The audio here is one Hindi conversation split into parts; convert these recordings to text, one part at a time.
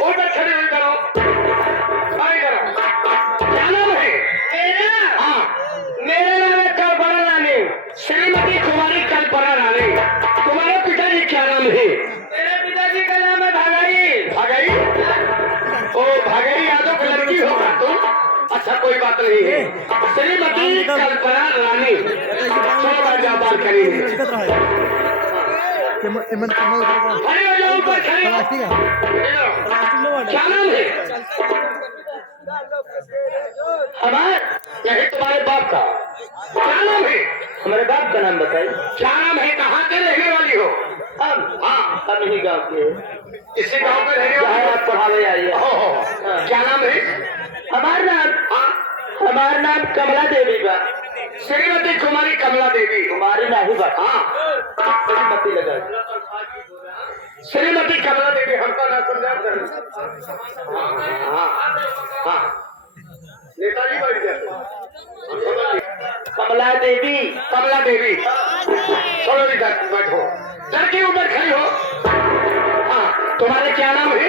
उधर खड़े हुए करो, खड़े करो। क्या नाम है मेरा? हाँ, मेरा नाम है कल्पना रानी, श्रीमती कुमारी कल्पना रानी। तुम्हारे पिताजी क्या नाम है? मेरे पिताजी का नाम है भागई। भागई? ओ भागई यादव की लड़की होगा तुम? अच्छा कोई बात नहीं है। श्रीमती कल्पना रानी, चलो बैठ जाओ, बात करेंगे। क्या नाम है? हमारे यही तुम्हारे बाप का क्या नाम है? हमारे बाप का नाम बताइए। क्या नाम है? कहाँ के रहने वाली हो? हम? हाँ, हम ही गाँव के। इसी गाँव में रहने वाले आप पढ़ावे आइए। क्या नाम है? हमारा नाम, हमारा नाम कमला देवी बा। श्रीमती कुमारी कमला देवी। कुमारी नहीं बा। हाँ, श्रीमती लगा। श्रीमती कमला देवी हमका ना समझा। हाँ, नेताजी बैठ जाते। कमला देवी, कमला देवी। चलो इधर बैठो, लड़की उधर खड़ी हो। हाँ, तुम्हारे क्या नाम है?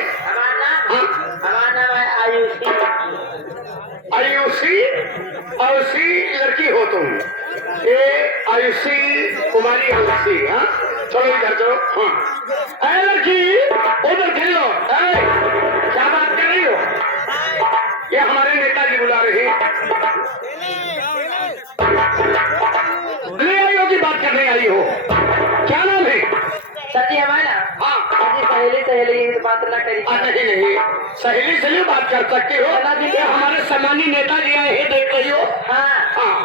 हमारा नाम है आयुषी। आयुषी? आयुषी लड़की हो तुम? ये आयुषी कुमारी आयुषी। हाँ, चलो इधर जाओ। हाँ, अरे लड़की उधर खड़ी हो। क्या बात कर रही हो? ये हमारे नेताजी बुला रहे हैं। ले आई हो कि बात करने आई हो? क्या नाम है? सर जी हमारा? हाँ जी, सहेली सहेली बात ना करी। नहीं नहीं, सहेली से ही बात कर सकते हो। ये हमारे सम्मानी नेताजी आए हैं, देख रही हो। हाँ,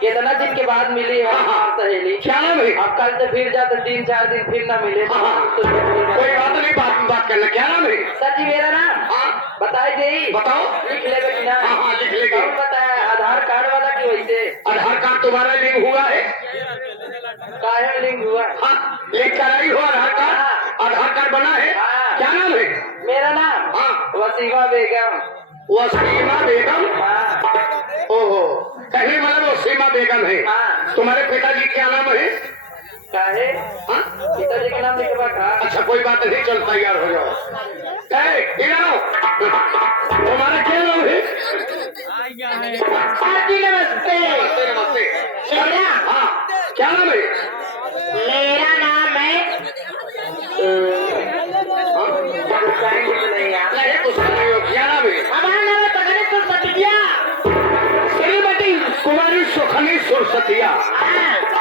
कितना दिन के बाद मिली है। हाँ, सहेली। क्या नाम है? अब कल से फिर जाते 3-4 दिन फिर ना मिले। हाँ, तो कोई बात नहीं, बात करना। क्या नाम है? सर जी मेरा नाम? हाँ, बताई दे। बताओ। लिख लेगा कि ना? हाँ, लिख लेगा। कौन बताया? आधार कार्ड वाला की वैसे? आधार कार्ड तुम्हारा लिंक हुआ है? काहे लिंक हुआ? हाँ, लिंक कराई हो आधार कार्ड? आधार कार्ड बना है? क्या नाम है? मेरा नाम? हाँ, वसीमा बेगम। वसीमा बेगम? ओहो, कहीं मतलब वसीमा बेगम है। तुम्हारे पिताजी क्या नाम है? काहे? पिताजी का नाम लिखवा था। अच्छा कोई बात नहीं, चल तैयार हो जाओ। इधर आओ, तुम्हारा क्या नाम है? नमस्ते। नमस्ते नमस्ते। हाँ, क्या नाम है? मेरा नाम है क्या नाम है? हमारा नाम है पगड़ी सुरसतिया। श्रीमती कुमारी सुखनी सुरसतिया।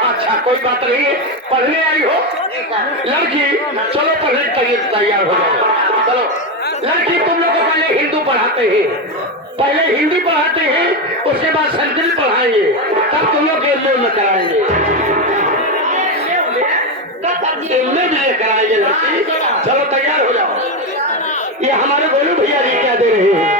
अच्छा कोई बात नहीं है, पढ़ने आई हो लड़की? चलो पढ़ने तैयार हो जाओ। चलो लड़की, तुम लोग को पहले हिंदू पढ़ाते हैं, पहले हिंदी पढ़ाते हैं, उसके बाद संस्कृत पढ़ाएंगे, तब तुम लोग एमए में कराएंगे। एमए में कराएंगे लड़की। चलो तैयार हो जाओ। ये हमारे गोलू भैया जी क्या दे रहे हैं?